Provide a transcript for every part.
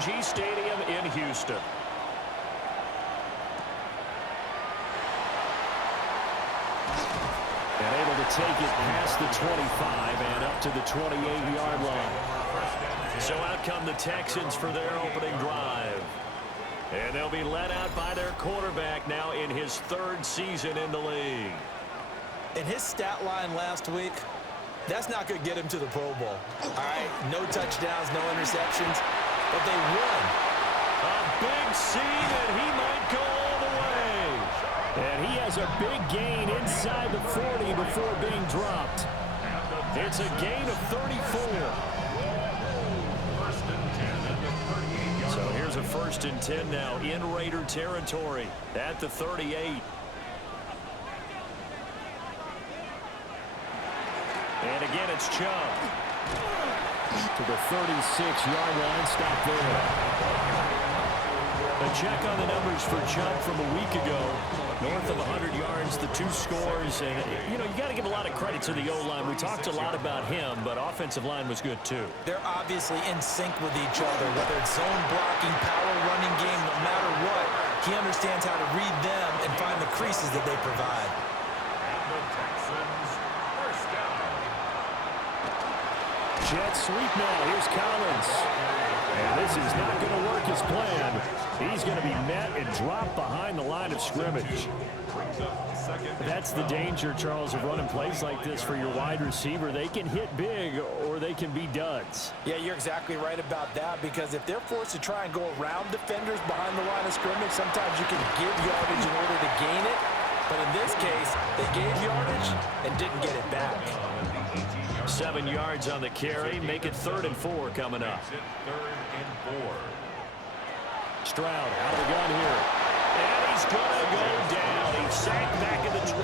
AT&T Stadium in Houston. And able to take it past the 25 and up to the 28-yard line. So out come the Texans for their opening drive. And they'll be led out by their quarterback now in his third season in the league. In his stat line last week, that's not going to get him to the Pro Bowl. All right, no touchdowns, no interceptions, but they won. A big seam, and he might go all the way. And he has a big gain inside the 40 before being dropped. It's a gain of 34. So here's a 1st and 10 now in Raider territory at the 38. And again, it's Chubb. To the 36-yard line, stop there. A check on the numbers for Chubb from a week ago. North of 100 yards, the 2 scores. And, you know, you got to give a lot of credit to the O-line. We talked a lot about him, but offensive line was good, too. They're obviously in sync with each other, whether it's zone blocking, power running game, no matter what. He understands how to read them and find the creases that they provide. Jet sweep now. Here's Collins. And this is not going to work as planned. He's going to be met and dropped behind the line of scrimmage. That's the danger, Charles, of running plays like this for your wide receiver. They can hit big or they can be duds. Yeah, you're exactly right about that, because if they're forced to try and go around defenders behind the line of scrimmage, sometimes you can give yardage in order to gain it. But in this case, they gave yardage and didn't get it back. 7 yards on the carry. Make it 3rd and 4 coming up. Stroud out of the gun here. And he's going to go down. He sank back in the 24.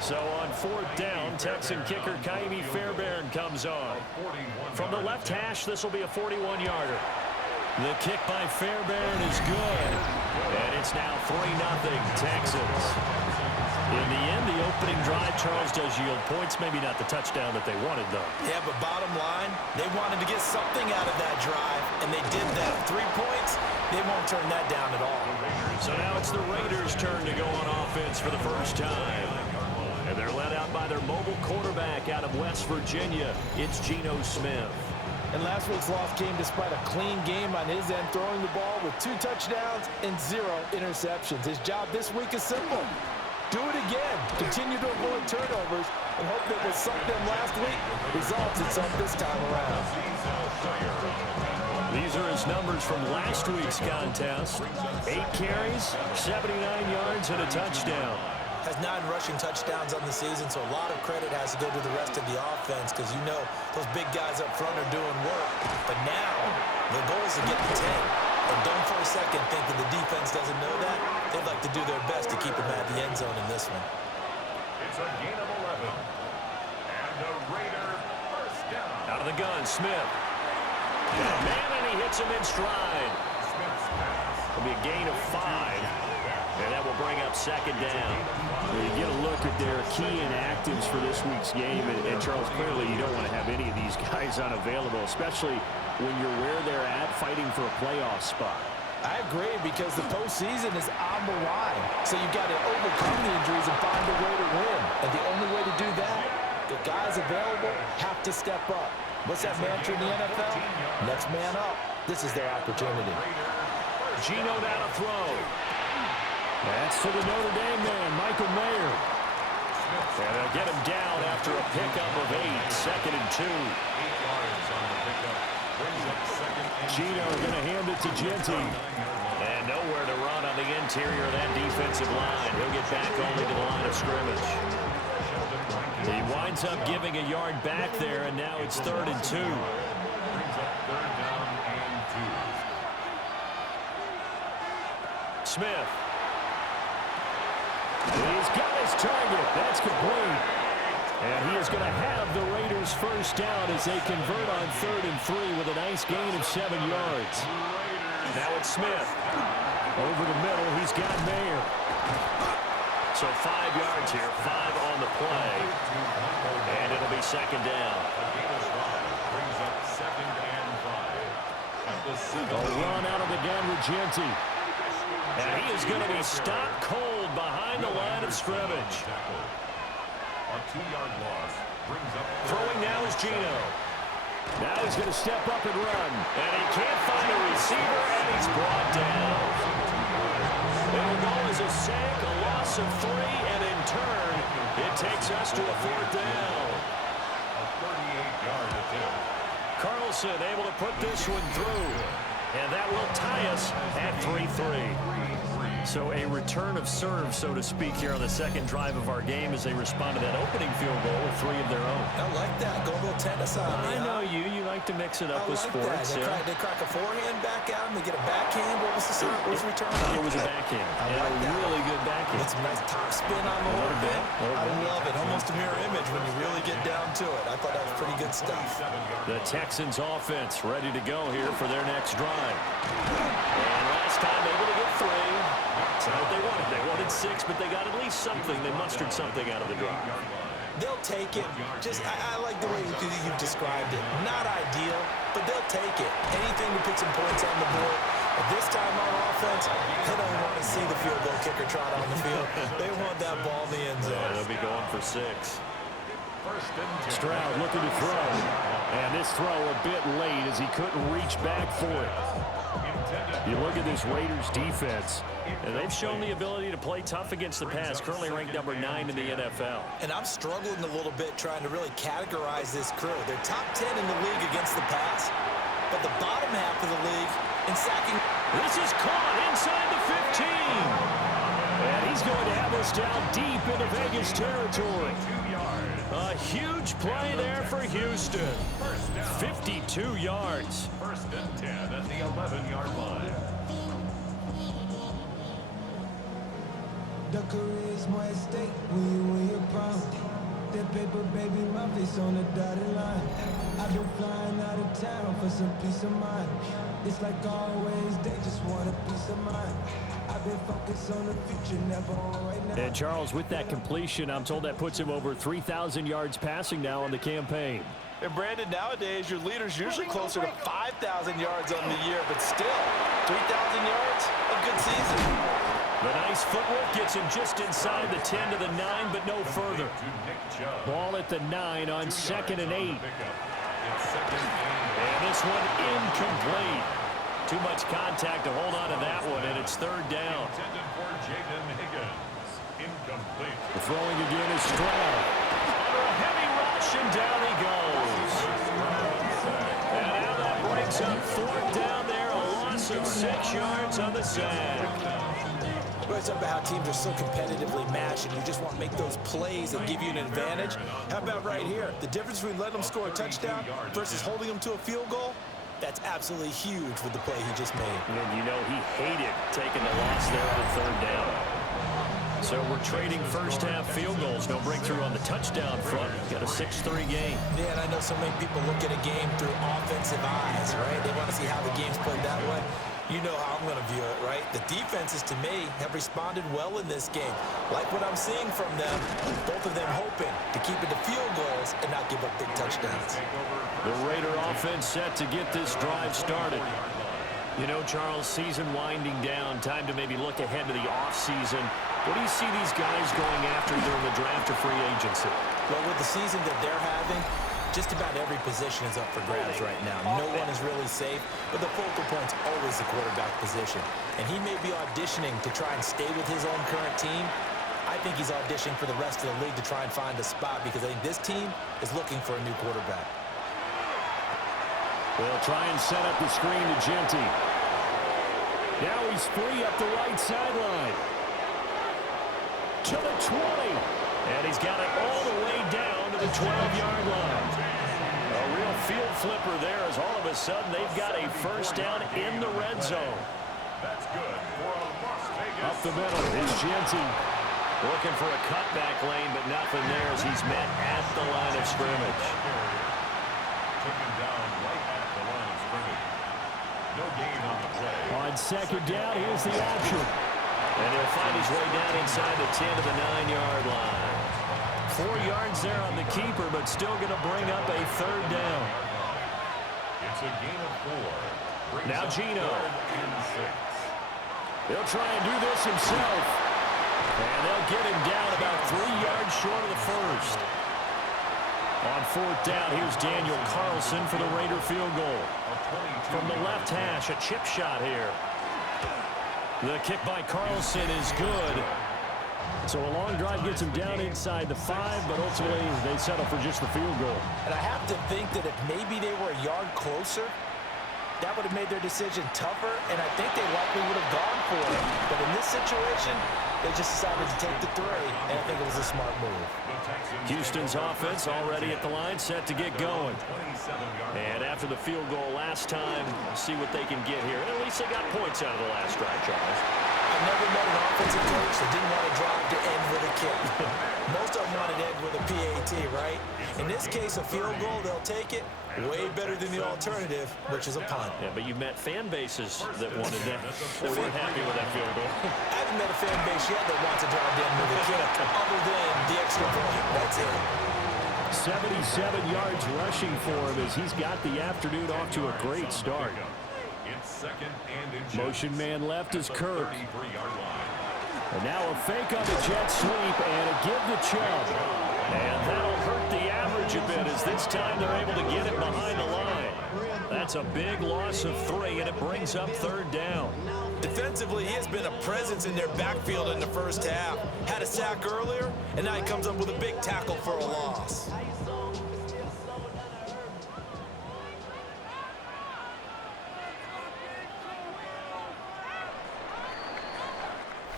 So on 4th down, Texan kicker Kaimi Fairbairn comes on. From the left hash, this will be a 41-yarder. The kick by Fairbairn is good. And it's now 3-0 Texans. In the end, the opening drive, Charles, does yield points. Maybe not the touchdown that they wanted, though. Yeah, but bottom line, they wanted to get something out of that drive, and they did that. 3 points, they won't turn that down at all. So now it's the Raiders' turn to go on offense for the first time. And they're led out by their mobile quarterback out of West Virginia. It's Geno Smith. And last week's loss came despite a clean game on his end, throwing the ball with 2 touchdowns and 0 interceptions. His job this week is simple. Do it again. Continue to avoid turnovers and hope that what sunk them last week resolves itself this time around. These are his numbers from last week's contest. 8 carries, 79 yards, and a touchdown. Has 9 rushing touchdowns on the season, so a lot of credit has to go to the rest of the offense, because you know those big guys up front are doing work. But now, the goal is to get to 10. And don't for a second think that the defense doesn't know that. They'd like to do their best to keep him at the end zone in this one. It's a gain of 11. And the Raider first down. Out of the gun, Smith. Man, and he hits him in stride. It'll be a gain of 5. And that will bring up 2nd down. You get a look at their key inactives for this week's game, and Charles, clearly you don't want to have any of these guys unavailable, especially when you're where they're at fighting for a playoff spot. I agree, because the postseason is on the line. So you've got to overcome the injuries and find a way to win. And the only way to do that, the guys available have to step up. What's that mantra in the NFL? Next man up. This is their opportunity. Geno down to throw. That's to the Notre Dame man, Michael Mayer. And they'll get him down after a pickup of 8, 2nd and 2. 8 yards on the pickup. Brings up 2nd and 2. Geno going to hand it to Genty. And nowhere to run on the interior of that defensive line. He'll get back only to the line of scrimmage. He winds up giving a yard back there, and now it's 3rd and 2. Brings up 3rd down and 2. Smith. He's got his target. That's complete. And he is going to have the Raiders first down as they convert on 3rd and 3 with a nice gain of 7 yards. Now it's Smith. Over the middle, he's got Mayer. So 5 yards here, 5 on the play. And it'll be 2nd down. Brings up 2nd and 5. A run out of the gun with Genty. And he is going to be stopped cold behind the line of scrimmage. A 2-yard loss brings up Throwing now is Geno. Now he's going to step up and run. And he can't find a receiver, and he's brought down. It'll go as a sack, a loss of 3, and in turn, it takes us to a 4th down. a 38-yard attempt. Carlson able to put this one through. And that will tie us at 3-3. So a return of serve, so to speak, here on the second drive of our game as they respond to that opening field goal with 3 of their own. I like that. Go a little tennis on me. I know you. You like to mix it up with sports. That. They crack a forehand back out and they get a backhand. What was the return? It was a backhand. I like that. Really good backhand. Get some nice top spin on the whole bit. I love it. Almost a mirror image when you really get down to it. I thought that was pretty good stuff. The Texans offense ready to go here for their next drive. And last time able to get 3. That's not what they wanted. They wanted 6, but they got at least something. They mustered something out of the drive. They'll take it. I like the way you've described it. Not ideal, but they'll take it. Anything to put some points on the board. But this time on offense, they don't want to see the field goal kicker trot on the field. They want that ball in the end zone. They'll be going for 6. Stroud looking to throw. And this throw a bit late as he couldn't reach back for it. You look at this Raiders defense. And they've shown the ability to play tough against the pass, currently ranked number 9 in the NFL. And I'm struggling a little bit trying to really categorize this crew. They're top 10 in the league against the pass, but the bottom half of the league in sacking. This is caught inside the 15. And he's going to have us down deep into Vegas territory. A huge play there for Houston. 52 yards. 1st and 10 at the 11-yard line. The career is more at stake when you're proud. That paper, baby, my face on the dotted line. I've been flying out of town for some peace of mind. It's like always, they just want a peace of mind. I've been focused on the future, never on right now. And Charles, with that completion, I'm told that puts him over 3,000 yards passing now on the campaign. And Brandon, nowadays your leader's usually closer to 5,000 yards on the year, but still, 3,000 yards, a good season. The nice footwork gets him just inside the 10 to the 9, but no further. Ball at the 9 on 2nd and 8. And this one incomplete. Too much contact to hold on to that one, and it's 3rd down. The throwing again is Stroud. Under a heavy rush, and down he goes. And now that brings up 4th down there, a loss of 6 yards on the sack. We're talking about how teams are so competitively matched and you just want to make those plays that give you an advantage. How about right here? The difference between letting them score a touchdown versus holding them to a field goal, that's absolutely huge with the play he just made. And you know he hated taking the loss there on 3rd down. So we're trading first half field goals. No breakthrough on the touchdown front. Got a 6-3 game. Yeah, and I know so many people look at a game through offensive eyes, right? They want to see how the game's played that way. You know how I'm going to view it, right? The defenses, to me, have responded well in this game. Like what I'm seeing from them, both of them hoping to keep it to field goals and not give up big touchdowns. The Raider offense set to get this drive started. You know, Charles, season winding down, time to maybe look ahead to the offseason. What do you see these guys going after during the draft or free agency? Well, with the season that they're having, just about every position is up for grabs right now. No one is really safe, but the focal point's always the quarterback position. And he may be auditioning to try and stay with his own current team. I think he's auditioning for the rest of the league to try and find a spot because I think this team is looking for a new quarterback. They'll try and set up the screen to Genty. Now he's free up the right sideline. To the 20. And he's got it all the way down to the 12-yard line. A real field flipper there as all of a sudden they've got a first down in the red zone. That's good for a Las Vegas. Up the middle is Genty. Looking for a cutback lane, but nothing there as he's met at the line of scrimmage. Taken down right at the line of scrimmage. No gain on the play. On 2nd down, here's the option. And he'll find his way down inside the 10 to the 9-yard line. 4 yards there on the keeper, but still going to bring up a 3rd down. It's a gain of 4. Now Gino. 3rd and 6. He'll try and do this himself. And they'll get him down about 3 yards short of the first. On 4th down, here's Daniel Carlson for the Raider field goal. From the left hash, a chip shot here. The kick by Carlson is good. So a long drive gets him down inside the 5, but ultimately they settle for just the field goal. And I have to think that if maybe they were a yard closer, that would have made their decision tougher, and I think they likely would have gone for it. But in this situation, they just decided to take the 3, and I think it was a smart move. Houston's offense already at the line, set to get going. And after the field goal last time, see what they can get here. At least they got points out of the last drive, Charles. I've never met an offensive coach that didn't want to drive to end with a kick. Most of them wanted to end with a PAT, right? In this case, a field goal, they'll take it. Way better than the alternative, which is a punt. Yeah, but you met fan bases that wanted that, that weren't happy with that field goal. I haven't met a fan base yet that wants to drive to end with a kick, other than the extra point. That's it. 77 yards rushing for him as he's got the afternoon off to a great start. It's 2nd and inches. Motion man left is Kirk. 33-yard line. And now a fake on the jet sweep and a give to Chubb. And that'll hurt the average a bit as this time they're able to get it behind the line. That's a big loss of 3, and it brings up 3rd down. Defensively, he has been a presence in their backfield in the first half. Had a sack earlier, and now he comes up with a big tackle for a loss.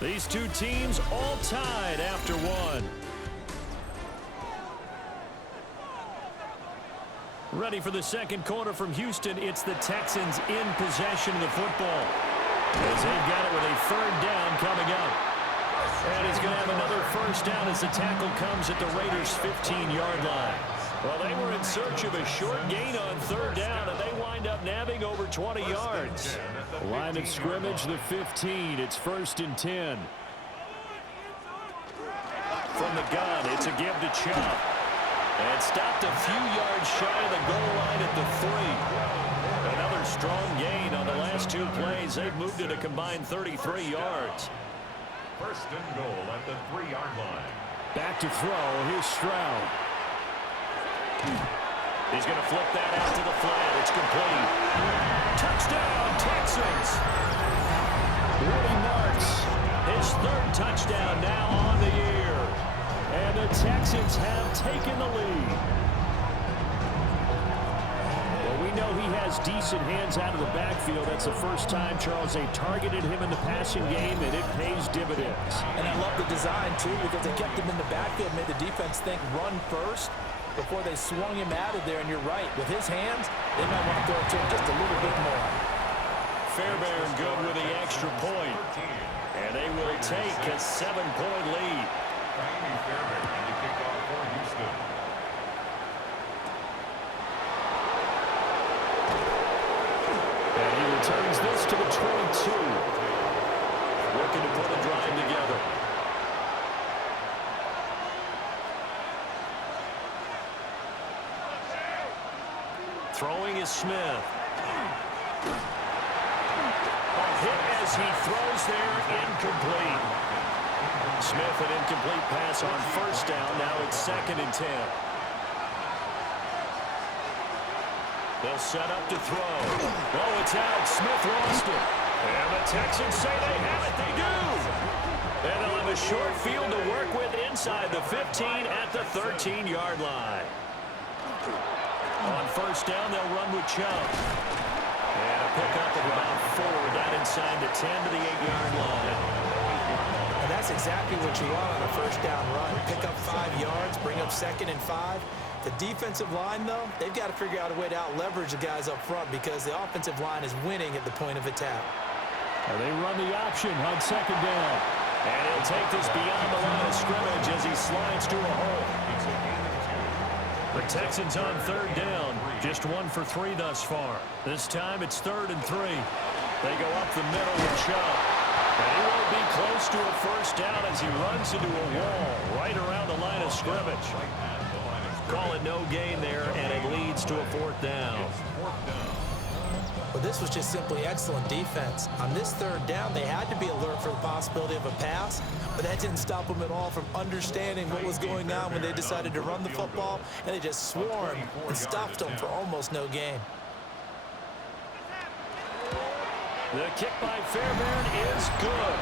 These two teams all tied after 1. Ready for the second quarter from Houston. It's the Texans in possession of the football, as they've got it with a 3rd down coming up. And he's going to have another 1st down as the tackle comes at the Raiders' 15-yard line. Well, they were in search of a short gain on 3rd down, and they wind up nabbing over 20 yards. Line of scrimmage, the 15. It's 1st and 10. From the gun, it's a give to Chubb. And stopped a few yards shy of the goal line at the 3. Another strong gain on the last 2 plays. They've moved it a combined 33 yards. 1st and goal at the 3-yard line. Back to throw. Here's Stroud. He's going to flip that out to the flat. It's complete. Touchdown, Texans. Woody Marks, his 3rd touchdown now on the year. And the Texans have taken the lead. Well, we know he has decent hands out of the backfield. That's the first time, Charles, they targeted him in the passing game, and it pays dividends. And I love the design, too, because they kept him in the backfield, made the defense think run first before they swung him out of there. And you're right, with his hands, they might want to throw it to him just a little bit more. Fairbairn good with the extra point. And they will take a 7-point lead. Fairbairn to kick off for Houston. And he returns this to the 22. Looking to put a drive together. Throwing is Smith. A hit as he throws there, incomplete. Smith, an incomplete pass on 1st down. Now it's 2nd and 10. They'll set up to throw. Oh, it's out. Smith lost it. And the Texans say they have it. They do. And they'll have a short field to work with inside the 15 at the 13-yard line. On 1st down, they'll run with Chubb. And a pickup of about 4 down inside the 10 to the 8-yard line. And that's exactly what you want on a 1st down run. Pick up 5 yards, bring up 2nd and 5. The defensive line, though, they've got to figure out a way to out-leverage the guys up front because the offensive line is winning at the point of attack. And they run the option on 2nd down. And he'll take this beyond the line of scrimmage as he slides to a hole. The Texans on 3rd down, just 1 for 3 thus far. This time it's 3rd and 3. They go up the middle with Chubb. And he won't be close to a 1st down as he runs into a wall right around the line of scrimmage. Call it no gain there, and it leads to a 4th down. Well, this was just simply excellent defense. On this third down, they had to be alert for the possibility of a pass, but that didn't stop them at all from understanding what was going on when they decided to run the football, and they just swarmed and stuffed them for almost no gain. The kick by Fairbairn is good.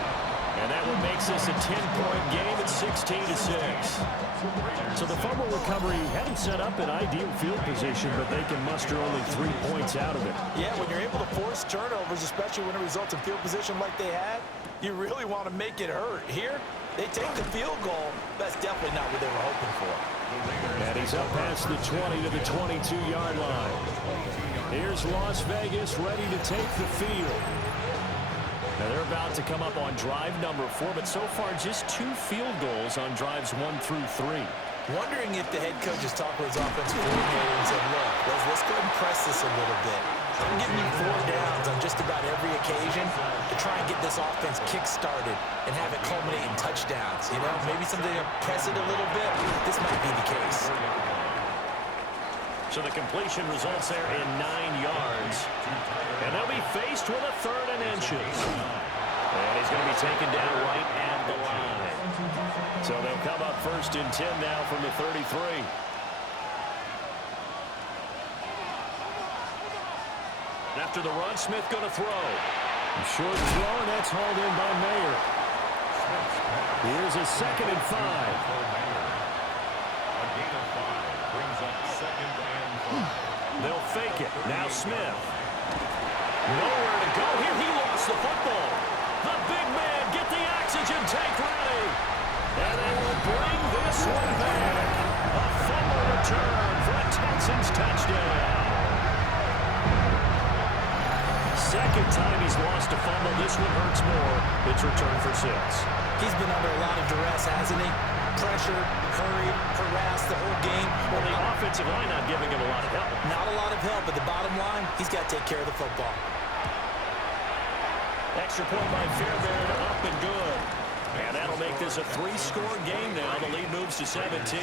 And that one makes this a 10-point game at 16-6. So the fumble recovery hadn't set up an ideal field position, but they can muster only 3 points out of it. Yeah, when you're able to force turnovers, especially when it results in field position like they had, you really want to make it hurt. Here, they take the field goal. That's definitely not what they were hoping for. And he's up past the 20 to the 22-yard line. Here's Las Vegas ready to take the field. Now they're about to come up on drive number 4, but so far just 2 field goals on drives 1 through 3. Wondering if the head coach has talked with his offensive coordinator and said, look, let's go ahead and press this a little bit. I'm giving you 4 downs on just about every occasion to try and get this offense kick-started and have it culminate in touchdowns. You know, maybe something to press it a little bit. This might be the case. So the completion results there in 9 yards. And they'll be faced with a 3rd and inches. And he's going to be taken down right at the line. So they'll come up 1st and 10 now from the 33. After the run, Smith going to throw. Short throw, and that's hauled in by Mayer. Here's a 2nd and 5. A gain of 5 brings up 2nd and 5. They'll fake it. Now Smith. Nowhere to go here. He lost the football. The big man, get the oxygen tank ready. And they will bring this one back. A fumble return for a Texans touchdown. Second time he's lost a fumble. This one hurts more. It's returned for 6. He's been under a lot of duress, hasn't he? Pressured, hurried, harassed the whole game. Well, the offensive line not giving him a lot of help. Not a lot of help, but the bottom line, he's got to take care of the football. Extra point by Fairbairn, up and good. And that'll make this a 3-score game now. The lead moves to 17.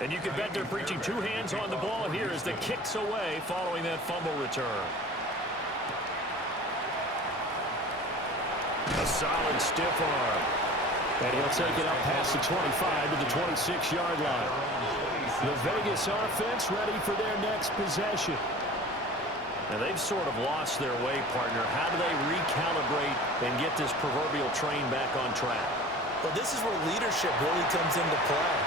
And you can bet they're preaching 2 hands on the ball here as the kick's away following that fumble return. A solid stiff arm. And he'll take it up past the 25 to the 26-yard line. The Vegas offense ready for their next possession. Now they've sort of lost their way, partner. How do they recalibrate and get this proverbial train back on track? Well, this is where leadership really comes into play.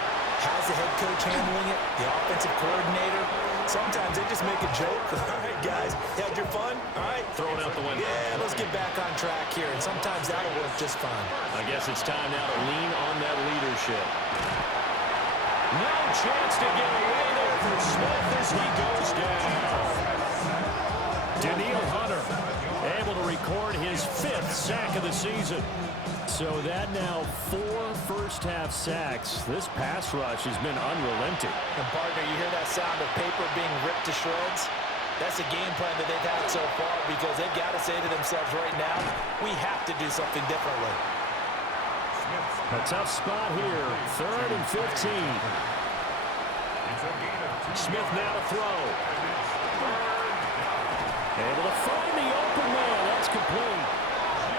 How's the head coach handling it? The offensive coordinator? Sometimes they just make a joke. All right, guys, you had your fun? All right. Throw it out the window. Yeah, let's get back on track here. And sometimes that'll work just fine. I guess it's time now to lean on that leadership. No chance to get away there for Smith as he goes down. Daniil Hunter able to record his 5th sack of the season. So that now 4 first-half sacks. This pass rush has been unrelenting. And, partner, you hear that sound of paper being ripped to shreds? That's the game plan that they've had so far because they've got to say to themselves right now, we have to do something differently. A tough spot here. 3rd and 15. Smith now to throw. Able to find the open man. That's complete.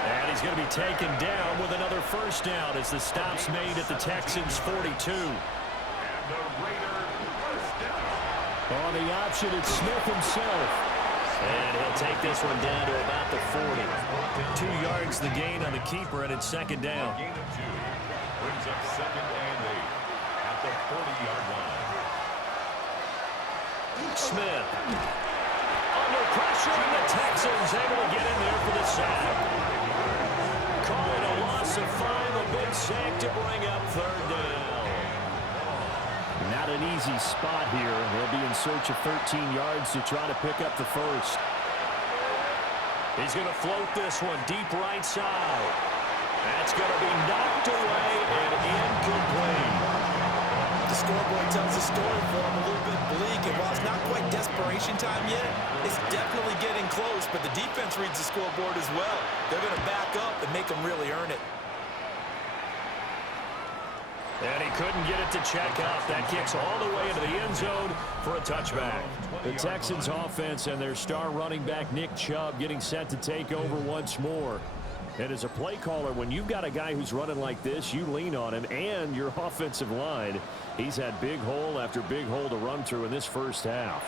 And he's going to be taken down with another 1st down as the stop's made at the Texans' 42. And the Raider 1st down. On the option, it's Smith himself. And he'll take this one down to about the 40. 2 yards the gain on the keeper, and it's 2nd down. A gain of 2 brings up 2nd and 8 at the 40-yard line. Smith under pressure, and the Texans able to get in there for the sack. Call it a loss of 5, a big sack to bring up 3rd down. Not an easy spot here. They'll be in search of 13 yards to try to pick up the 1st. He's going to float this one deep right side. That's going to be knocked away and incomplete. The scoreboard tells the story for him a little bit bleak, and while it's not quite desperation time yet, it's definitely getting close, but the defense reads the scoreboard as well. They're going to back up and make them really earn it. And he couldn't get it to check up. That kicks all the way into the end zone for a touchback. The Texans offense and their star running back Nick Chubb getting set to take over once more. And as a play caller, when you've got a guy who's running like this, you lean on him and your offensive line. He's had big hole after big hole to run through in this first half.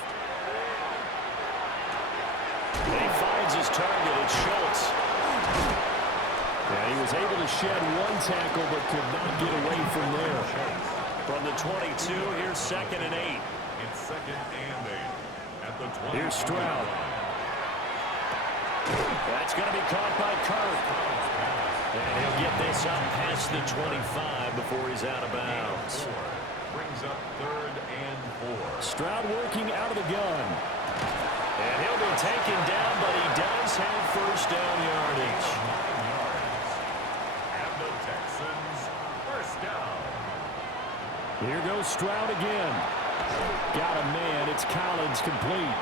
And he finds his target. It's Schultz. And he was able to shed one tackle but could not get away from there. From the 22, here's 2nd and 8. It's 2nd and 8 at the 20. Here's Stroud. That's going to be caught by Kirk. And he'll get this up past the 25 before he's out of bounds. Brings up 3rd and 4. Stroud working out of the gun. And he'll be taken down, but he does have first down yardage. And the Texans first down. Here goes Stroud again. Got a man. It's Collins complete.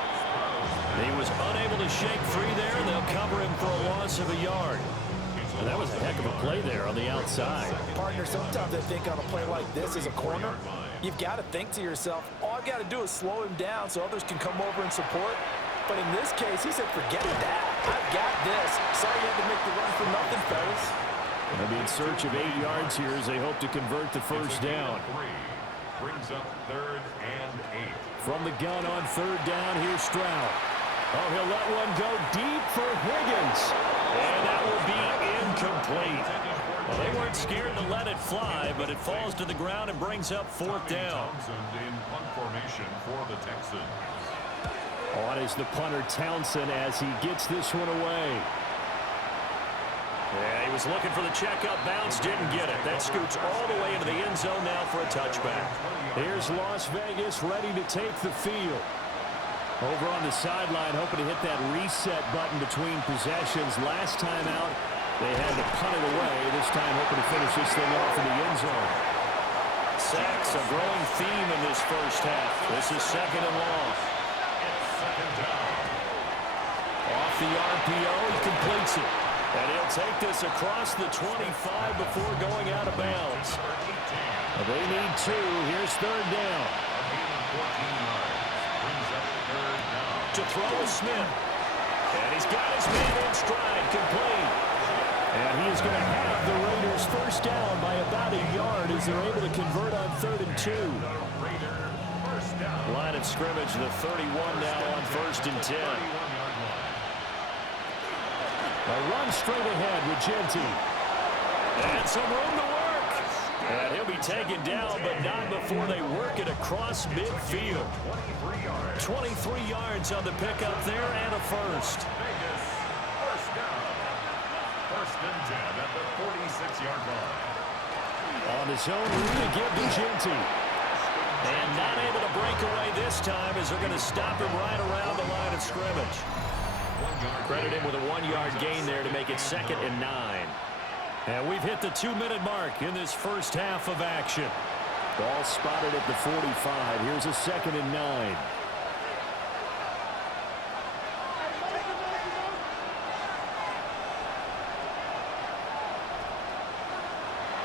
He was unable to shake free there, and they'll cover him for a loss of a yard. And that was a heck of a play there on the outside. Partner, sometimes I think on a play like this as a corner, you've got to think to yourself, all I've got to do is slow him down so others can come over and support. But in this case, he said, forget that. I've got this. Sorry you had to make the run for nothing, fellas. They'll be in search of 8 yards here as they hope to convert the first down. Brings up 3rd and 8. From the gun on 3rd down, here's Stroud. Oh, he'll let one go deep for Higgins. And that will be incomplete. Well, they weren't scared to let it fly, but it falls to the ground and brings up 4th down. In punt formation for the Texans. On is the punter Townsend as he gets this one away. Yeah, he was looking for the checkup bounce, didn't get it. That scoots all the way into the end zone now for a touchback. Here's Las Vegas ready to take the field. Over on the sideline, hoping to hit that reset button between possessions. Last time out, they had to punt it away. This time, hoping to finish this thing off in the end zone. Sacks, a growing theme in this first half. This is 2nd and long. Off the RPO, he completes it. And he'll take this across the 25 before going out of bounds. They need 2. Here's 3rd down. To throw is Smith. And he's got his man in stride, complete. And he is going to have the Raiders first down by about a yard as they're able to convert on 3rd and 2. Line of scrimmage, the 31 now on 1st and 10. A run straight ahead with Genty. And some room to work. And he'll be taken down, but not before they work it across midfield. 23 yards on the pickup there and a first. Vegas, first down. 1st and 10 at the 46-yard line. On his own, to give to Genty. And not able to break away this time as they're going to stop him right around the line of scrimmage. Credit him with a 1-yard gain there to make it 2nd and 9. And we've hit the 2-minute mark in this first half of action. Ball spotted at the 45. Here's a 2nd and 9.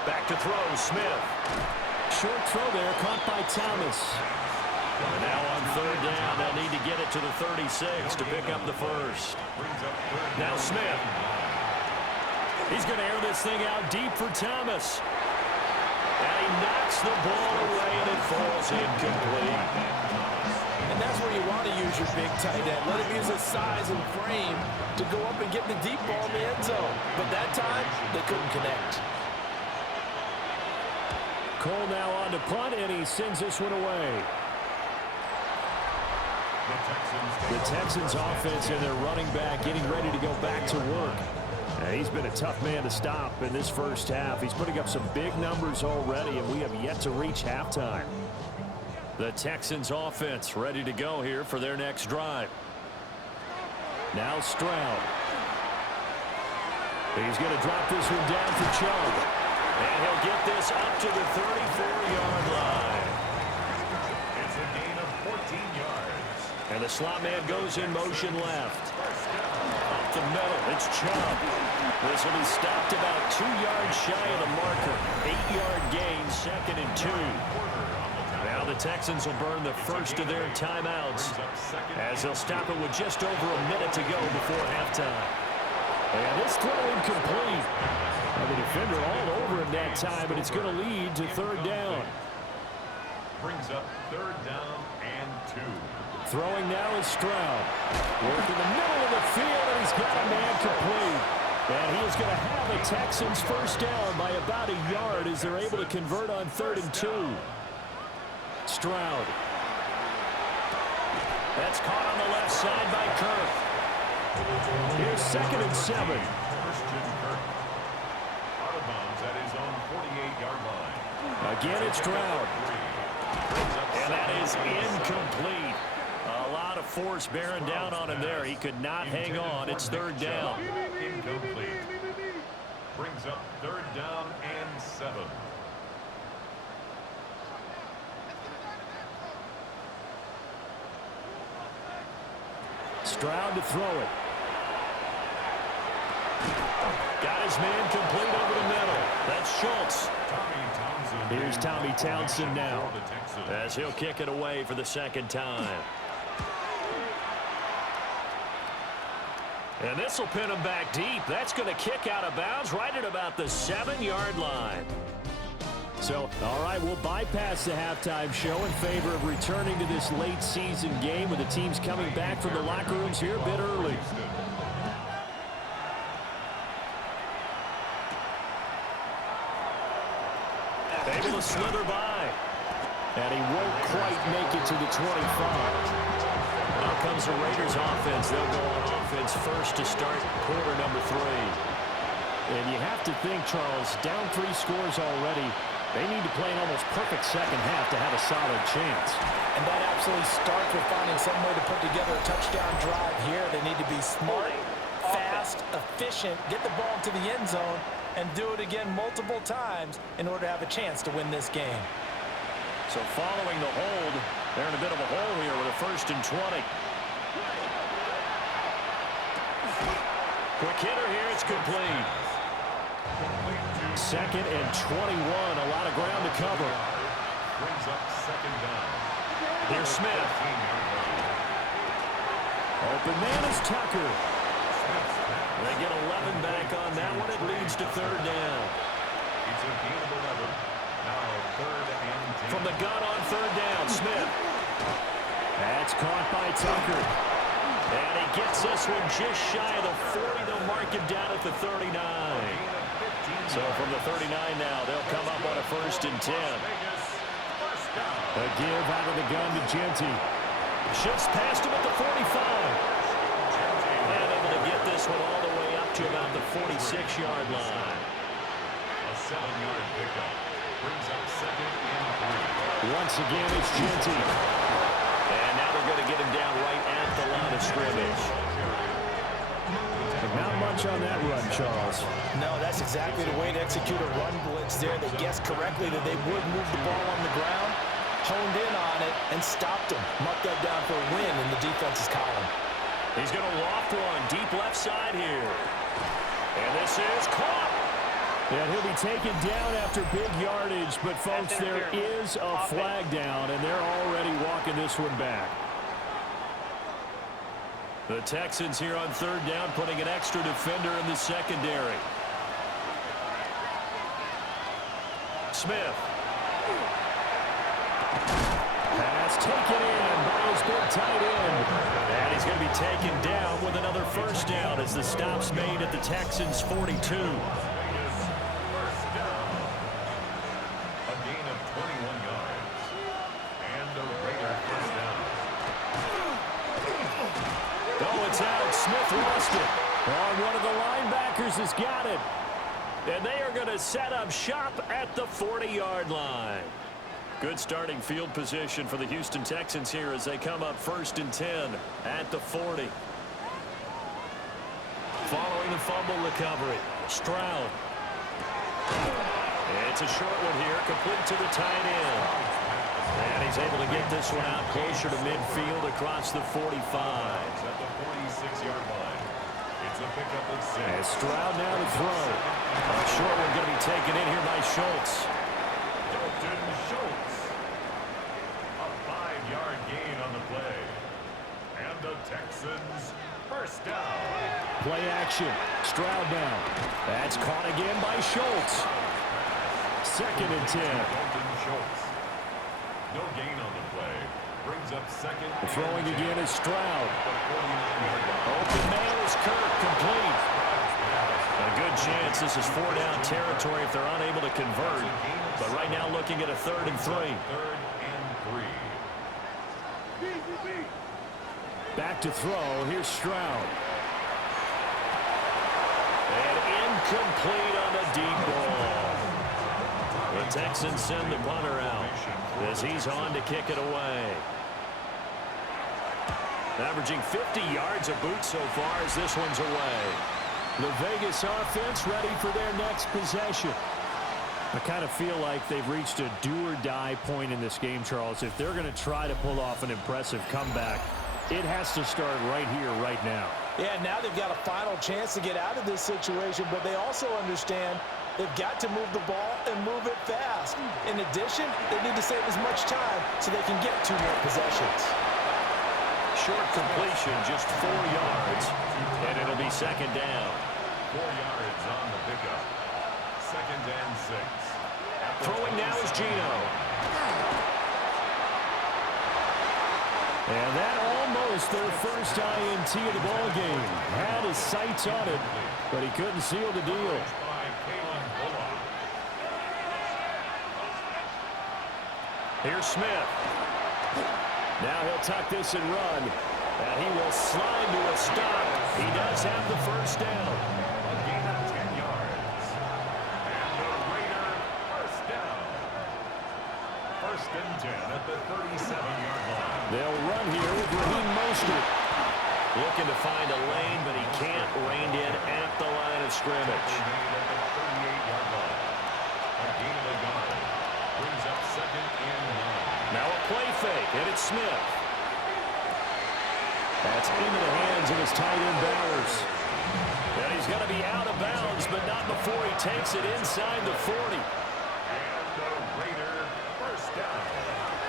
Back to throw, Smith. Short throw there, caught by Thomas. And now on 3rd down, they'll need to get it to the 36 to pick up the first. Now Smith. He's going to air this thing out deep for Thomas. And he knocks the ball away, and it falls incomplete. And that's where you want to use your big tight end. Let him use his size and frame to go up and get the deep ball in the end zone. But that time, they couldn't connect. Cole now on to punt, and he sends this one away. The Texans offense and their running back getting ready to go back to work. And he's been a tough man to stop in this first half. He's putting up some big numbers already, and we have yet to reach halftime. The Texans offense ready to go here for their next drive. Now Stroud. He's going to drop this one down for Chubb. And he'll get this up to the 34-yard line. It's a gain of 14 yards. And the slot man goes in motion left. the middle. It's Chubb. This will be stopped about 2 yards shy of the marker. 8-yard gain, 2nd and 2. Now the Texans will burn the first of their timeouts as they'll stop it with just over a minute to go before halftime. And this throw incomplete. And the defender all over him that time, but it's going to lead to 3rd down. Brings up 3rd down and 2. Throwing now is Stroud. Working the middle of the field, and he's got a man complete. And he is going to have a Texans first down by about a yard as they're able to convert on 3rd and 2. Stroud. That's caught on the left side by Kirk. Here's 2nd and 7. Christian Kirk. Out of bounds at his own 48-yard line. Again, it's Stroud. And that is incomplete. A lot of force bearing down on him there. He could not hang on. It's 3rd down. Incomplete. Brings up 3rd down and 7. Stroud to throw it. Got his man complete over the middle. That's Schultz. Here's Tommy Townsend now as he'll kick it away for the 2nd time. And this will pin him back deep. That's going to kick out of bounds right at about the 7-yard line. So, all right, we'll bypass the halftime show in favor of returning to this late season game with the teams coming back from the locker rooms here a bit early. Able to slither by. And he won't quite make it to the 25. Now comes the Raiders offense. They'll go on offense first to start quarter number 3. And you have to think, Charles, down 3 scores already. They need to play an almost perfect second half to have a solid chance. And that absolutely starts with finding some way to put together a touchdown drive here. They need to be smart, fast, efficient, get the ball to the end zone, and do it again multiple times in order to have a chance to win this game. So following the hold, they're in a bit of a hole here with a 1st and 20. Quick hitter here, it's complete. 2nd and 21, a lot of ground to cover. Brings up 2nd down. Here's Smith. Open man is Tucker. They get 11 back on that one. It leads to 3rd down. It's a gain of 11. Now 3rd and 10. From the gun on 3rd down, Smith. That's caught by Tucker. And he gets this one just shy of the 40. They'll mark him down at the 39. So from the 39 now, they'll come up on a 1st and 10. A give out of the gun to Genty. Shifts past him at the 45. And able to get this one all the way up to about the 46-yard line. A 7-yard pickup. Brings up 2nd and 3. Once again, it's Genty. And now they're going to get him down right at the line of scrimmage. Not much on that run, Charles. No, that's exactly the way to execute a run blitz there. They guessed correctly that they would move the ball on the ground, honed in on it, and stopped him. Marked that down for a win in the defense's column. He's going to loft one deep left side here. And this is caught. And he'll be taken down after big yardage. But, folks, there is a flag down, and they're already walking this one back. The Texans here on 3rd down, putting an extra defender in the secondary. Smith. Pass taken in by his big tight end. And he's going to be taken down with another 1st down as the stop's made at the Texans' 42. First down. A gain of 21 yards. And the Raiders first down. Oh, it's out. Smith lost it. Oh, one of the linebackers has got it. And they are going to set up shop at the 40-yard line. Good starting field position for the Houston Texans here as they come up 1st and 10 at the 40. Following the fumble recovery, Stroud. It's a short one here, complete to the tight end. And he's able to get this one out closer to midfield across the 45. At the 46-yard line. It's a pickup of 6. And Stroud now to throw. A short one going to be taken in here by Schultz. Dalton Schultz. A 5-yard gain on the play. And the Texans first down. Play action. Stroud now. That's caught again by Schultz. 2nd and 10. Dalton Schultz. No gain on the play. Brings up 2nd. Throwing again is Stroud. The 49-yard line. Open man is Kirk, complete. A good chance this is 4-down territory if they're unable to convert. But right now looking at a 3rd and 3. 3rd and 3. Back to throw. Here's Stroud. And incomplete on the deep ball. The Texans send the punter out as he's on to kick it away. Averaging 50 yards a boot so far as this one's away. The Vegas offense ready for their next possession. I kind of feel like they've reached a do-or-die point in this game, Charles. If they're going to try to pull off an impressive comeback, it has to start right here, right now. Yeah, now they've got a final chance to get out of this situation, but they also understand they've got to move the ball and move it fast. In addition, they need to save as much time so they can get 2 more possessions. Short completion, just 4 yards, and it'll be 2nd down. 4 yards on the pickup. 2nd and 6. Throwing now is Geno. And that almost their first INT of the ball game. Had his sights on it, but he couldn't seal the deal. Here's Smith. Now he'll tuck this and run. And he will slide to a stop. He does have the first down. A gain of 10 yards. And the Raider first down. 1st and 10 at the 37-yard line. They'll run here with Raheem Mostert. Looking to find a lane, but he can't. Reined in at the line of scrimmage. At the 38-yard line. A gain of a yard. Brings up 2nd and 9. Now a play fake, and it's Smith. That's into the hands of his tight end Bowers. And he's going to be out of bounds, but not before he takes it inside the 40. And the Raider first down.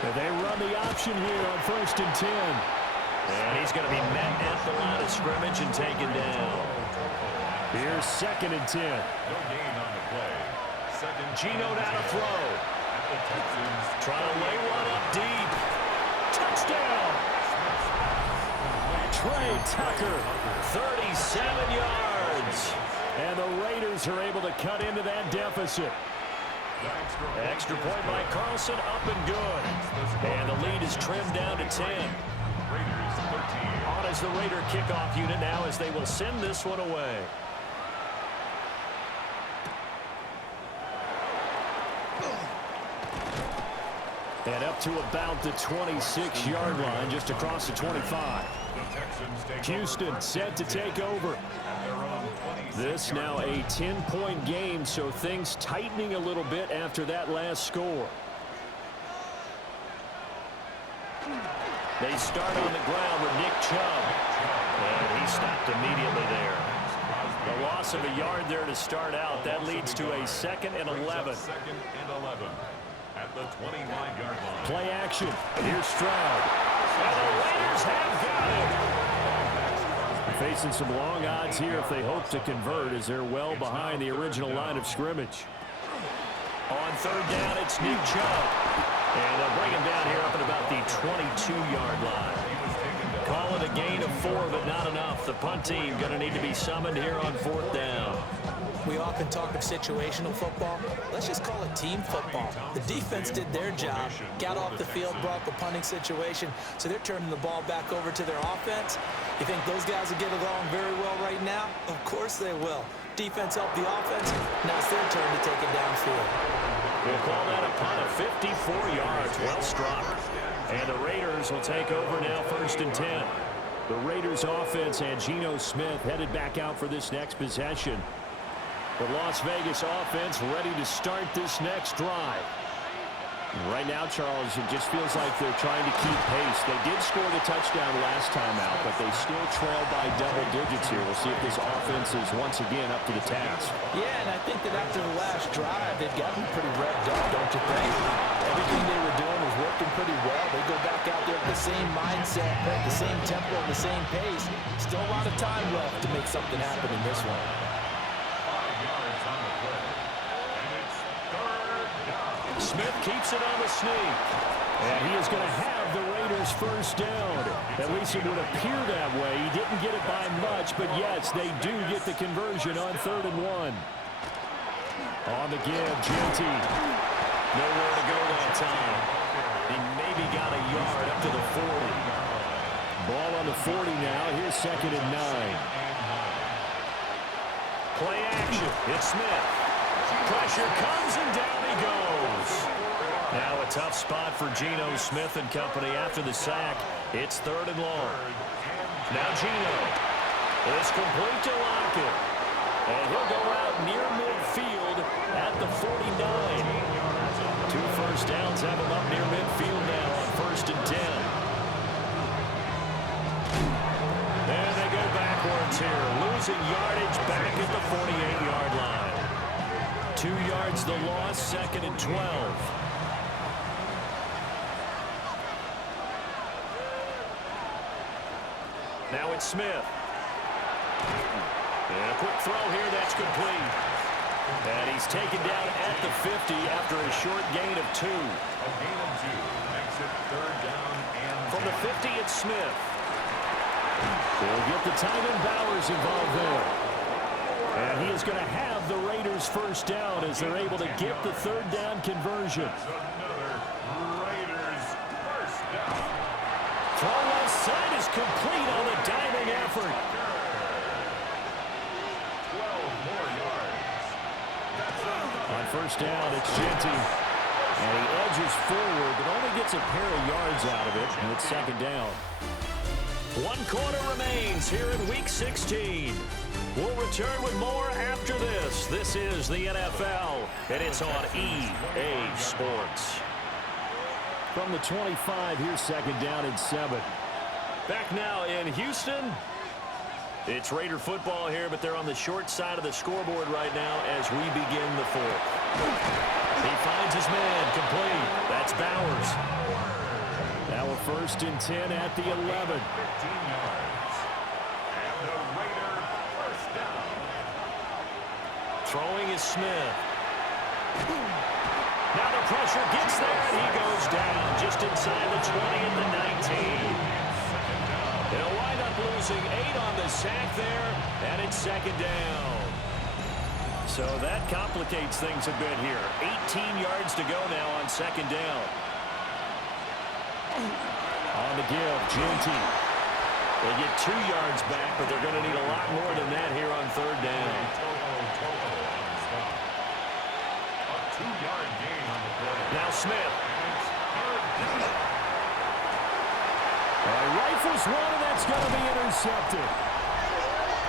And they run the option here on 1st and 10. And he's going to be met at the line of scrimmage and taken down. Here's 2nd and 10. No gain on the play. 2nd. Geno now to throw. At the Texans. Trying to lay one up deep. Touchdown. Trey Tucker, 37 yards. And the Raiders are able to cut into that deficit. Extra point by Carlson, up and good. And the lead is trimmed down to 10. Raiders 13. On as the Raider kickoff unit now as they will send this one away. And up to about the 26-yard line, just across the 25. Houston set to take over. This now a 10-point game, so things tightening a little bit after that last score. They start on the ground with Nick Chubb. And he stopped immediately there. The loss of a yard there to start out. That leads to a 2nd and 11. 2nd and 11 at the 29-yard line. Play action. Here's Stroud. And the Raiders have got it. Facing some long odds here if they hope to convert as they're well behind the original line of scrimmage. On 3rd down, it's Nick Chubb. And they'll bring him down here up at about the 22-yard line. Call it a gain of 4, but not enough. The punt team going to need to be summoned here on 4th down. We often talk of situational football. Let's just call it team football. The defense did their job, got off the field, brought the punting situation, so they're turning the ball back over to their offense. You think those guys will get along very well right now? Of course they will. Defense helped the offense. Now it's their turn to take it downfield. We'll call that a punt of 54 yards. Well struck. And the Raiders will take over now 1st and 10. The Raiders offense and Geno Smith headed back out for this next possession. The Las Vegas offense ready to start this next drive. Right now, Charles, it just feels like they're trying to keep pace. They did score the touchdown last time out, but they still trail by double digits here. We'll see if this offense is once again up to the task. Yeah, and I think that after the last drive, they've gotten pretty revved up, don't you think? Everything they were doing was working pretty well. They go back out there with the same mindset, the same tempo, and the same pace. Still a lot of time left to make something happen in this one. 5 yards on the play. And it's third down. Smith keeps it on the sneak. And he is going to have the Raiders first down. At least it would appear that way. He didn't get it by much, but yes, they do get the conversion on 3rd and 1. On the give, Genty. Nowhere to go that time. He maybe got a yard up to the 40. Ball on the 40 now. Here's 2nd and 9. Play action. It's Smith. Pressure comes and down he goes. Now a tough spot for Geno Smith and company after the sack. It's 3rd and long. Now Geno is complete to Lockett. And he'll go out near midfield at the 49. 2 first downs have him up near midfield now on 1st and 10. And they go backwards here, losing yardage back at the 48-yard line. 2 yards the loss, 2nd and 12. Now it's Smith. And a quick throw here, that's complete. And he's taken down at the 50 after a short gain of 2. A gain of 2 makes it 3rd down and From the 50, it's Smith. They'll get the tight end Bowers involved there. And he is going to have the Raiders first down as they're able to get the 3rd down conversion. another Raiders first down. Throw left side is complete on the diving effort. 12 more yards. On first down, it's Genty. And he edges forward, but only gets a pair of yards out of it. And it's 2nd down. 1 quarter remains here in Week 16. We'll return with more after this. This is the NFL, and it's on EA Sports. From the 25, here's 2nd down and 7. Back now in Houston. It's Raider football here, but they're on the short side of the scoreboard right now as we begin the 4th. He finds his man, complete. That's Bowers. Now a 1st and 10 at the 11. 15 yards. And the Raider first down. Throwing is Smith. Now the pressure gets there, and he goes down just inside the 20 at the 19. They'll wind up losing 8 on the sack there, and it's 2nd down. So that complicates things a bit here. 18 yards to go now on 2nd down. On the give, Genty. They get 2 yards back, but they're going to need a lot more than that here on 3rd down. Total on the stop. A 2-yard gain on the play. Now Smith. And it's 3rd down. Rifles one, and that's going to be intercepted.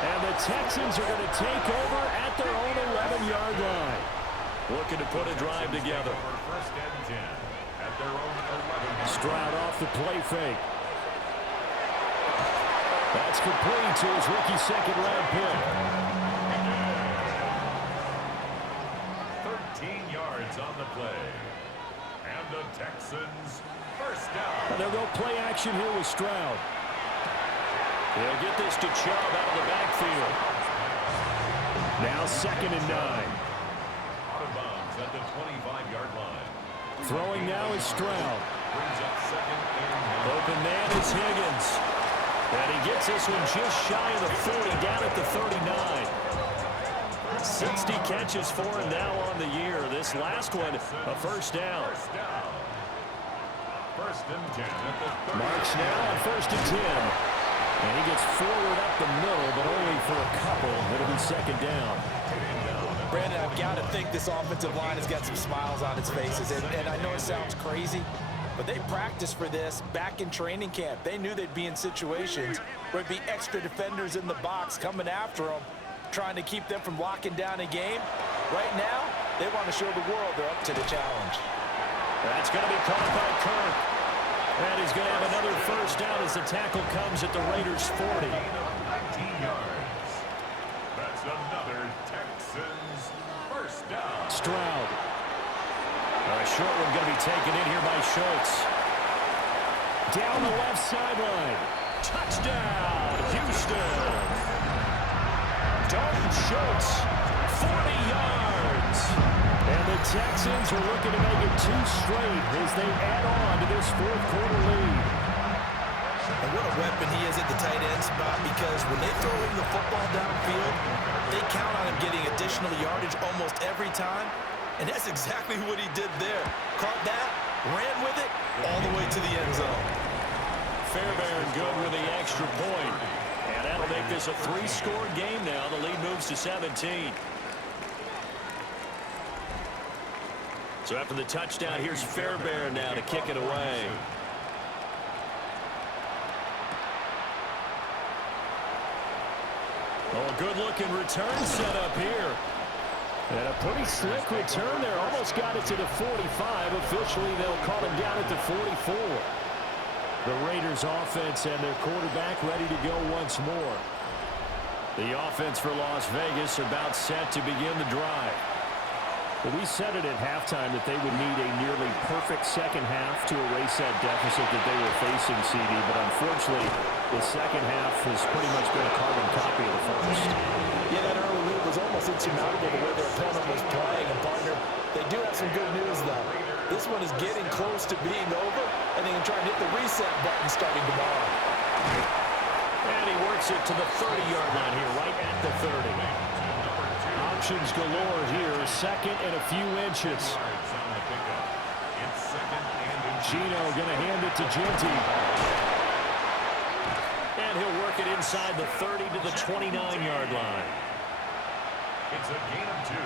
And the Texans are going to take over at their own 11-yard line. Looking to put a drive together. First and 10 at their own 11. Stroud off the play fake. That's complete to his rookie 2nd-round pick. 13 yards on the play. And the Texans first down. And they'll go play action here with Stroud. They'll get this to Chubb out of the backfield. Now 2nd and 9. Out of bounds at the 25-yard line. Throwing now is Stroud. Brings up 2nd and 9. Open man is Higgins. And he gets this one just shy of the 40, down at the 39. 60 catches for him now on the year. This last one, a first down. First and 10 at the 30. Marks now on 1st and 10. And he gets forward up the middle, but only for a couple. It'll be 2nd down. Brandon, I've got to think this offensive line has got some smiles on its faces. And I know it sounds crazy, but they practiced for this back in training camp. They knew they'd be in situations where it'd be extra defenders in the box coming after them, trying to keep them from locking down a game. Right now, they want to show the world they're up to the challenge. That's going to be caught by Kirk. And he's going to have another first down as the tackle comes at the Raiders' 40. 19 yards. That's another Texans first down. Stroud. A short one going to be taken in here by Schultz. Down the left sideline. Touchdown, Houston. Dalton Schultz, 40 yards. And the Texans are looking to make it 2 straight as they add on to this fourth quarter lead. And what a weapon he is at the tight end spot, because when they throw him the football downfield, they count on him getting additional yardage almost every time. And that's exactly what he did there. Caught that, ran with it, all the way to the end zone. Fairbairn good with the extra point. And that'll make this a 3-score game now. The lead moves to 17. So after the touchdown, here's Fairbairn now to kick it away. Oh, a good-looking return set up here. And a pretty slick return there. Almost got it to the 45. Officially, they'll call him down at the 44. The Raiders offense and their quarterback ready to go once more. The offense for Las Vegas about set to begin the drive. Well, we said it at halftime that they would need a nearly perfect second half to erase that deficit that they were facing, CD. But unfortunately, the second half has pretty much been a carbon copy of the first. Yeah, that early lead was almost insurmountable the way their opponent was playing. And, partner, they do have some good news, though. This one is getting close to being over, and they can try and hit the reset button starting tomorrow. And he works it to the 30-yard line here, right at the 30. Options galore here, second and a few inches. Gino going to hand it to Genty. And he'll work it inside the 30 to the 29-yard line. It's a gain of 2.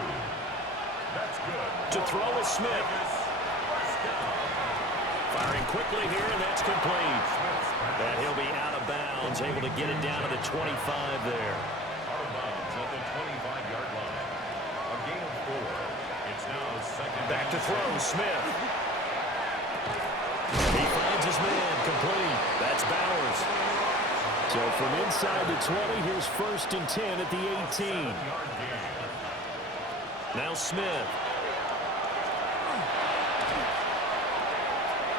That's good. To throw is Smith. Firing quickly here, and that's complete. And he'll be out of bounds, able to get it down to the 25 there. Out of bounds at the 25-yard line. A gain of 4. It's now second. Back to throw, Smith. He finds his man, complete. That's Bowers. So from inside the 20, here's first and 10 at the 18. Now Smith.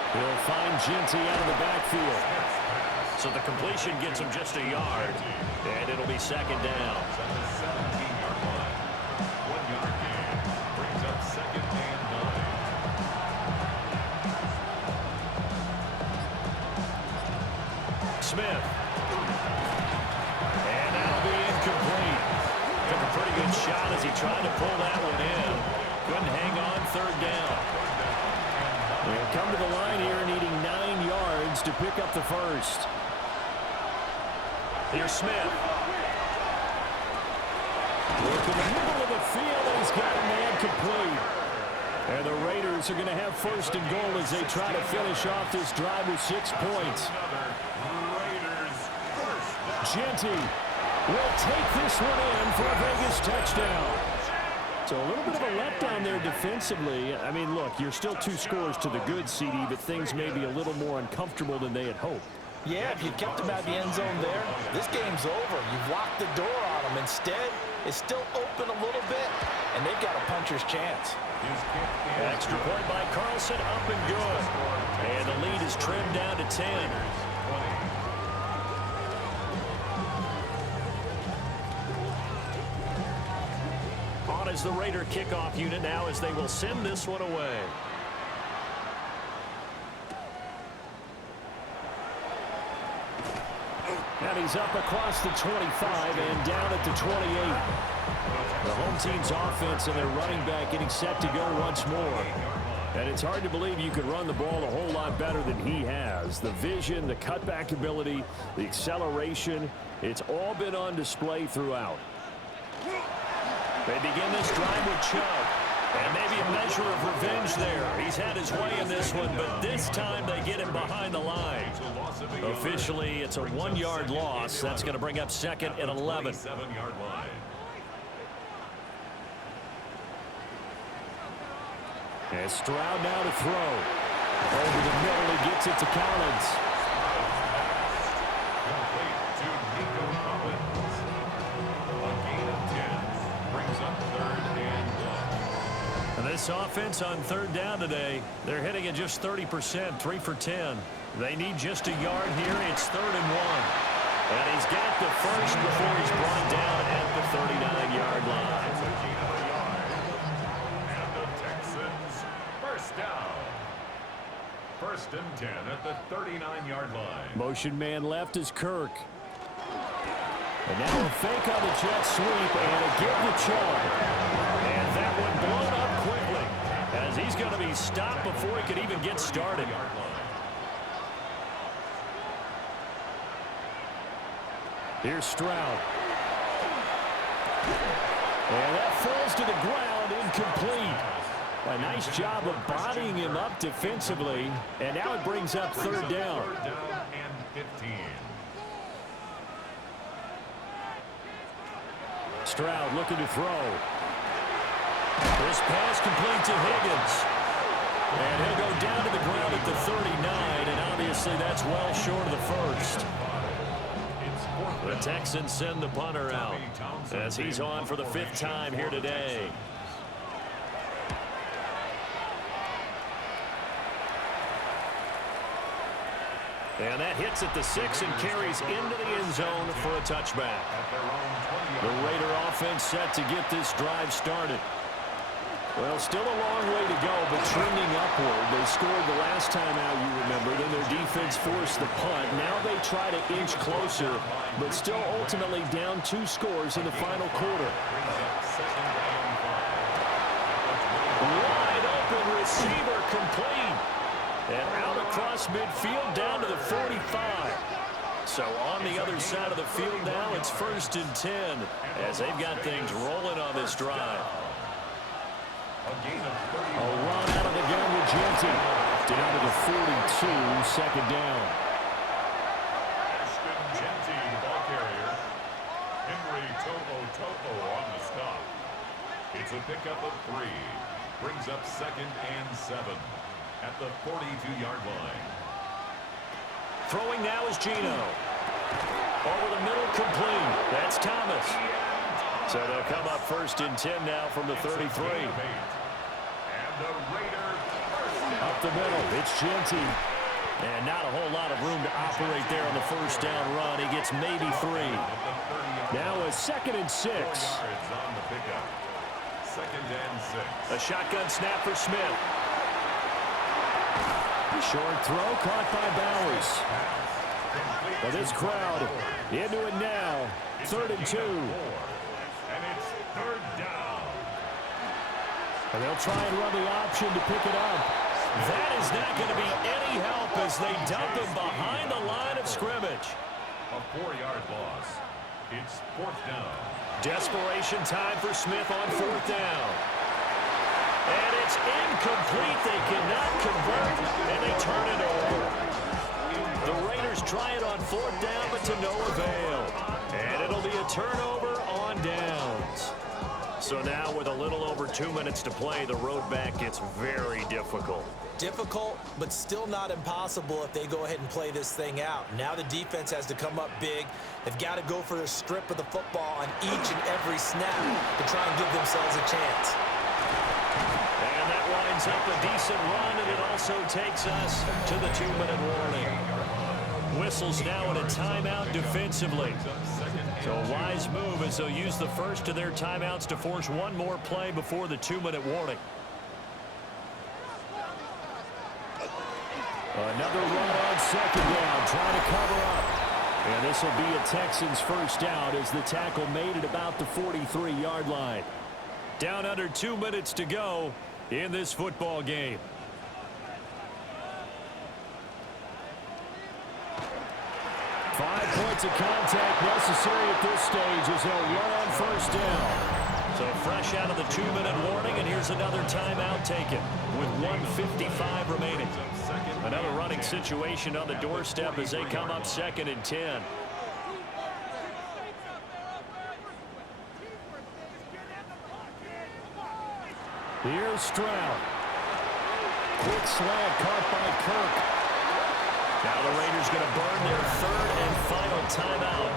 He'll find Genty out of the backfield. So the completion gets him just a yard. And it'll be second down. At the 17-yard line. 1-yard gain. Brings up second and 9. Smith. And that'll be incomplete. Took a pretty good shot as he tried to pull that one in. Couldn't hang on, third down. They'll come to the line here needing 9 yards to pick up the first. Here's Smith. Look in the middle of the field, and he's got a man complete. And the Raiders are going to have first and goal as they try to finish off this drive with 6 points. Genty will take this one in for a Vegas touchdown. So a little bit of a letdown there defensively. I mean, look, you're still 2 scores to the good, CD, but things may be a little more uncomfortable than they had hoped. Yeah, if you kept them at the end zone there, this game's over. You've locked the door on them. Instead, it's still open a little bit, and they've got a puncher's chance. Extra point by Carlson, up and good. And the lead is trimmed down to 10. On is the Raider kickoff unit now as they will send this one away. And he's up across the 25 and down at the 28. The home team's offense and their running back getting set to go once more. And it's hard to believe you could run the ball a whole lot better than he has. The vision, the cutback ability, the acceleration, it's all been on display throughout. They begin this drive with Chubb. And maybe a measure of revenge there. He's had his way in this one, but this time they get him behind the line. Officially, it's a 1-yard loss. That's going to bring up second and 11. 7-yard line. And Stroud now to throw. Over the middle, he gets it to Collins. Complete to Nico Collins. A gain of 10 brings up 3rd and 1. And this offense on 3rd down today, they're hitting at just 30%, 3 for 10. They need just a yard here. It's 3rd and 1. And he's got the first before he's brought down at the 39-yard line. It's a gain of a yard. And the Texans first down. 1st and 10 at the 39-yard line. Motion man left is Kirk. And now a fake on the jet sweep and a give the charge. And that one blown up quickly as he's going to be stopped before he could even get started. Here's Stroud. And that falls to the ground, incomplete. A nice job of bodying him up defensively. And now it brings up 3rd down. 3rd down and 15. Stroud looking to throw. This pass complete to Higgins. And he'll go down to the ground at the 39, and obviously that's well short of the first. The Texans send the punter out as he's on for the 5th time here today. And that hits at the 6 and carries into the end zone for a touchback. The Raider offense set to get this drive started. Well, still a long way to go, but trending upward. They scored the last time out, you remember. Then their defense forced the punt. Now they try to inch closer, but still ultimately down 2 scores in the final quarter. Wide open receiver complete. And out across midfield down to the 45. So on the other side of the field now, it's 1st and 10 as they've got things rolling on this drive. A run out of the gun with Genty. Down to the 42, 2nd down. Ashton Genty, the ball carrier. Henry To'o on the stop. It's a pickup of 3. Brings up 2nd and 7 at the 42-yard line. Throwing now is Geno. Over the middle, complete. That's Thomas. So they'll come up 1st and 10 now from the 33. Up the middle, it's Genty. And not a whole lot of room to operate there on the 1st down run. He gets maybe 3. Now a 2nd and 6. On the pickup. 2nd and 6. A shotgun snap for Smith. Short throw caught by Bowers. Well, this crowd into it now. 3rd and 2. And it's 3rd down. And they'll try and run the option to pick it up. That is not going to be any help as they dump him behind the line of scrimmage. A 4-yard loss. It's 4th down. Desperation time for Smith on 4th down. And it's incomplete. They cannot convert, and they turn it over. The Raiders try it on 4th down, but to no avail. And it'll be a turnover on downs. So now with a little over 2 minutes to play, the road back gets very difficult. Difficult, but still not impossible if they go ahead and play this thing out. Now the defense has to come up big. They've got to go for a strip of the football on each and every snap to try and give themselves a chance. And that winds up a decent run, and it also takes us to the 2-minute warning. Whistles now in a timeout defensively. So a wise move as they'll use the first of their timeouts to force one more play before the 2-minute warning. Another run on 2nd down, trying to cover up. And this will be a Texans 1st down as the tackle made it about the 43-yard line. Down under 2 minutes to go in this football game. Five points of contact necessary at this stage as they'll run on 1st down. So fresh out of the 2-minute warning, and here's another timeout taken with 1:55 remaining. Another running situation on the doorstep as they come up 2nd and 10. Here's Stroud. Quick slant caught by Kirk. Now the Raiders going to burn their third and final timeout.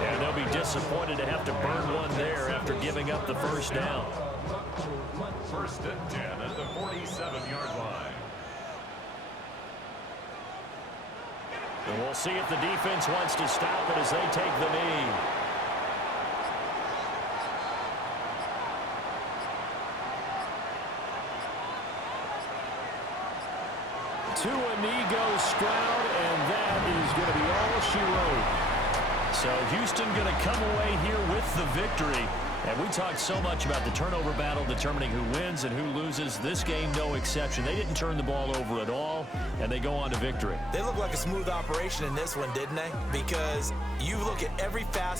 And they'll be disappointed to have to burn one there after giving up the first down. First and 10 at the 47-yard line. And we'll see if the defense wants to stop it as they take the knee. To a knee goes Stroud, and that is going to be all she wrote. So Houston going to come away here with the victory. And we talked so much about the turnover battle determining who wins and who loses. This game, no exception. They didn't turn the ball over at all, and they go on to victory. They look like a smooth operation in this one, didn't they? Because you look at every facet